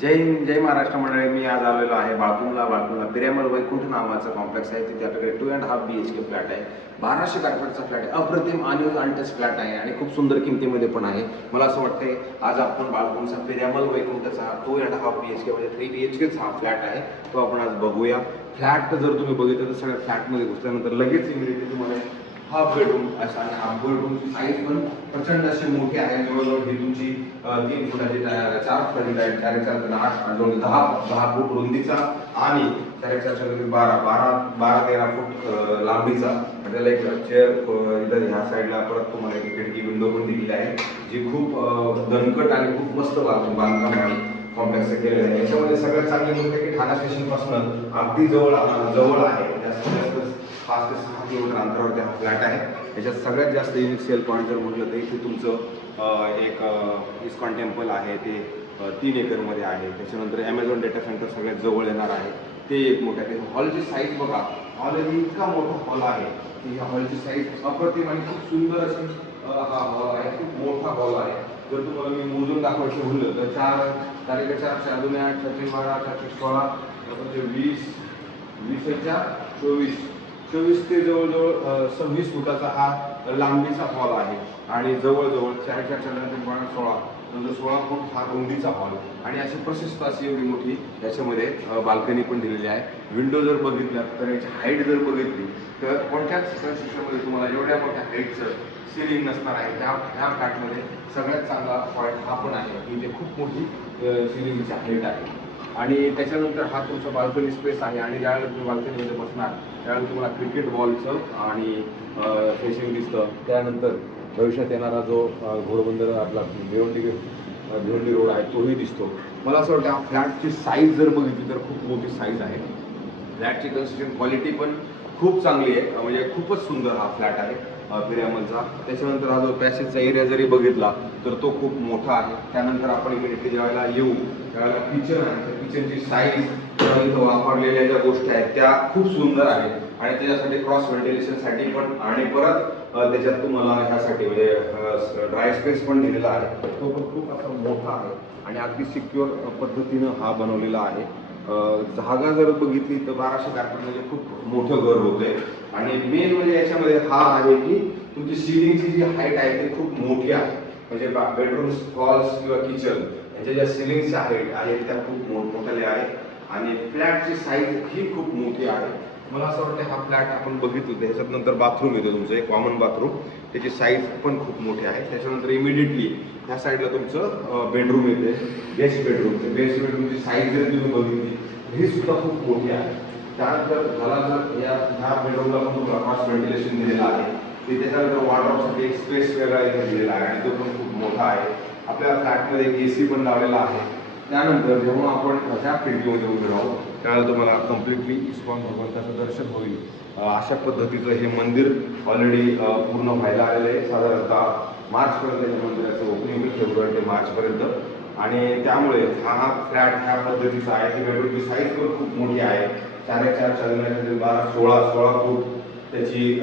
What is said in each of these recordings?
जय हिंद, जय महाराष्ट्र मंडळी. मी आज आलेलो आहे बाळकुंडला पिरेमल वैकुंठ नावाचा कॉम्प्लेक्स आहे. तिथे आपल्याकडे 2.5 BHK फ्लॅट आहे. 1200 कार्पेटचा फ्लॅट आहे. अप्रतिम आणि अनटच फ्लॅट आहे आणि खूप सुंदर किमतीमध्ये पण आहे. मला असं वाटतंय आज आपण बाळकुंडचा पिरेमल वैकुंठचा 2.5 BHK म्हणजे 3 BHKचा हा फ्लॅट आहे, तो आपण आज बघूया. फ्लॅट जर तुम्ही बघितलं तर सगळ्या फ्लॅटमध्ये घुसल्यानंतर लगेच इमिडिएटली तुम्हाला हाफ बेडरूम असा आणि हाफ बेडरूमची साईज पण प्रचंड अशी मोठी आहे. जवळजवळ ही तुमची 3 फुटाची 4 फुटाची आहे. 4 4 8 जवळ 10 फूट रुंदीचा आणि 4 4 12 13 फूट लांबीचा. त्याला एक चेअर इथं ह्या साईडला परत तुम्हाला एक खिडकी विंडो पण दिलेली आहे, जी खूप दणकट आणि खूप मस्त बांधकाम आहे कॉम्प्लेक्स केलेलं आहे. याच्यामध्ये सगळ्यात चांगली गोष्ट की ठाणा स्टेशन पासून अगदी जवळ आहे. जास्तीत जास्त 5 ते 6 किलोमीटर अंतरावरती हा फ्लॅट आहे. याच्यात सगळ्यात जास्त युनिक सेल पॉईंट जर म्हटलं तर इथे तुमचं एक इस्कॉन टेम्पल आहे, ते 3 एकरमध्ये आहे. त्याच्यानंतर ॲमेझॉन डेटा सेंटर सगळ्यात जवळ येणार आहे, ते एक मोठं आहे. हॉलची साईज बघा, हॉल इतका मोठा हॉल आहे की ह्या हॉलची साईज अप्रतिम आणि खूप सुंदर अशी हा हॉल आहे. खूप मोठा हॉल आहे. जर तुम्हाला मी मोजून दाखवायचं म्हणलं तर 4 तारीख 4 4 2 8 4 3 12 4 3 16 20 20 24 ते जवळजवळ 26 फुटाचा हा लांबीचा हॉल आहे आणि जवळजवळ 4 4 16 नंतर 16 फूट हा रुंदीचा हॉल आणि अशी प्रशस्त अशी एवढी मोठी याच्यामध्ये बाल्कनी पण दिलेली आहे. विंडो जर बघितल्या तर याची हाईट जर बघितली तर कोणत्याच कन्स्ट्रक्शनमध्ये तुम्हाला एवढ्या मोठ्या हाईटचं सिलिंग नसणार आहे. ह्या फ्लॅटमध्ये सगळ्यात चांगला पॉईंट हा पण आहे की इथे खूप मोठी सिलिंगची हाईट आहे. आणि त्याच्यानंतर हा तुमचा बाल्कनी स्पेस आहे आणि ज्यावेळेला तुम्ही बाल्कनीमध्ये बसणार त्यावेळेला तुम्हाला क्रिकेट बॉलचं आणि फेशिंग दिसतं. त्यानंतर भविष्यात येणारा जो घोडबंदर आपला भिवंडी रोड आहे तोही दिसतो. मला असं वाटतं हा फ्लॅटची साईज जर बघितली तर खूप मोठी साईज आहे. फ्लॅटची कन्स्ट्रक्शन क्वालिटी पण खूप चांगली आहे, म्हणजे खूपच सुंदर हा फ्लॅट आहे पिरेमलचा. त्याच्यानंतर हा जो पॅसेजचा एरिया जरी बघितला तर तो खूप मोठा आहे. त्यानंतर आपण इमिडिएटली ज्यावेळेला येऊ त्यावेळेला किचन आहे, तर किचनची साईज इथं वापरलेल्या ज्या गोष्टी आहेत त्या खूप सुंदर आहेत आणि त्याच्यासाठी क्रॉस व्हेंटिलेशनसाठी पण आणि परत त्याच्यात तुम्हाला ह्यासाठी म्हणजे ड्राय स्पेस पण दिलेला आहे. तो पण खूप असा मोठा आहे आणि अगदी सिक्युअर पद्धतीनं हा बनवलेला आहे. जागा जर बघितली तर 1200 कार्पेट म्हणजे खूप मोठं घर होतंय आणि मेन म्हणजे याच्यामध्ये हा आहे की तुमची सिलिंगची जी हाईट आहे ती खूप मोठी आहे. म्हणजे बेडरूम्स हॉल्स किंवा किचन यांच्या ज्या सिलिंगच्या हाईट आहेत त्या खूप मोठमोठ्या आहेत आणि फ्लॅटची साईज ही खूप मोठी आहे. मला असं वाटतं हा फ्लॅट आपण बघितलं त्याच्यात नंतर बाथरूम येतो तुमचं एक कॉमन बाथरूम, त्याची साईज पण खूप मोठी आहे. त्याच्यानंतर इमिडिएटली ह्या साईडला तुमचं बेडरूम येते, गेस्ट बेडरूम. ते गेस्ट बेडरूमची साईज जर तुम्ही बघितली ही सुद्धा खूप मोठी आहे. त्यानंतर मला जर ह्या बेडरूमला पण तुम्हाला क्रॉस व्हेंटिलेशन दिलेलं आहे की त्याच्यानंतर वॉर्डरोबसाठी एक स्पेस वेगळा इथे दिलेला आहे आणि तो पण खूप मोठा आहे. आपल्या फ्लॅटमध्ये एक AC पण लावलेला आहे. त्यानंतर जेव्हा आपण ह्या खिडकीमध्ये उभे राहू त्यावेळेला तुम्हाला कम्प्लिटली इस्कॉन भगवंताचं दर्शन होईल. अशा पद्धतीचं हे मंदिर ऑलरेडी पूर्ण व्हायला आलेलं आहे. साधारणतः मार्चपर्यंत हे मंदिराचं ओपनिंग होईल, फेब्रुवारी ते मार्चपर्यंत. आणि त्यामुळे हा फ्लॅट ह्या पद्धतीचा आहे. ती बेडरूमची साईज पण खूप मोठी आहे. 4 4 12 16 फूट त्याची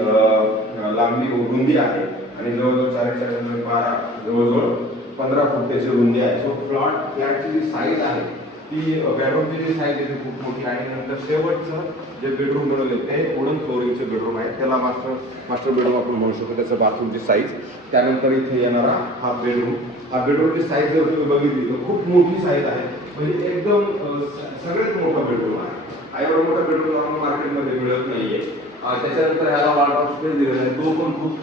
लांबी रुंदी आहे आणि जवळजवळ 4 4 12 जवळजवळ 15 फूट त्याची रुंदी आहे. सो फ्लॅटची जी साईज आहे ती बेडरूमची जी साईज आहे ती खूप मोठी आहे. नंतर शेवटचं जे बेडरूम बनवले ते वुडन फ्लोरिंगचे बेडरूम आहे, त्याला मास्टर बेडरूम आपण म्हणू शकतो. त्याचं बाथरूमची साईज. त्यानंतर इथे येणारा हा बेडरूमची साईज जर तुम्ही बघितली तर खूप मोठी साईज आहे, म्हणजे एकदम सगळ्यात मोठा बेडरूम आहे. एवढा मोठा बेडरूम मार्केटमध्ये मिळत नाहीये. त्याच्यानंतर ह्याला वॉर्डरोब स्पेस दिलेला आहे, तो पण खूप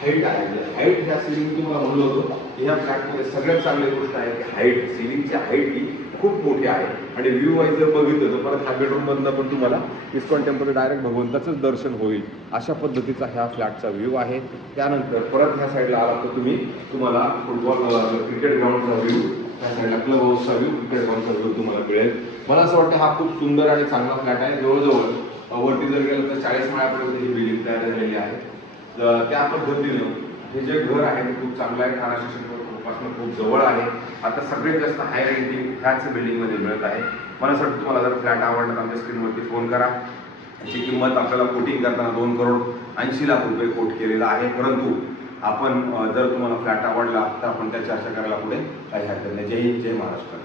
हाईट आहे. हाईट ह्या सिलिंग तुम्हाला म्हणलं होतं की ह्या फ्लॅटमध्ये सगळ्यात चांगली गोष्ट आहे की हाईट, सिलिंगची हाईट ही खूप मोठी आहे. आणि व्ह्यू वाईज जर बघितलं तर परत ह्या बेडरूममधनं पण तुम्हाला इस्कॉन टेम्पल डायरेक्ट भगवंताचंच दर्शन होईल अशा पद्धतीचा ह्या फ्लॅटचा व्ह्यू आहे. त्यानंतर परत ह्या साईडला आला तर तुम्हाला फुटबॉल क्रिकेट ग्राउंडचा व्ह्यू, त्या साईडला क्लब हाऊसचा व्ह्यू, क्रिकेट ग्राउंडचा व्ह्यू तुम्हाला मिळेल. मला असं वाटतं हा खूप सुंदर आणि चांगला फ्लॅट आहे. जवळजवळ वरती जर गेलं तर 40 माळ्यापर्यंत ही बिल्डिंग तयार झालेली आहे. त्या पद्धतीनं हे जे घर आहे ते खूप चांगलं आहे. ठाणा स्टेशनपासून खूप जवळ आहे. आता सगळ्यात जास्त हाय रेंटिंग ह्याच बिल्डिंगमध्ये मिळत आहे. मला असं वाटतं तुम्हाला जर फ्लॅट आवडला तर आमच्या स्क्रीनवरती फोन करा. याची किंमत आपल्याला कोटिंग करताना 2,80,00,000 रुपये कोट केलेला आहे. परंतु आपण जर तुम्हाला फ्लॅट आवडला तर आपण त्या चर्चा करायला पुढे काही हरकत नाही. जय हिंद, जय महाराष्ट्र.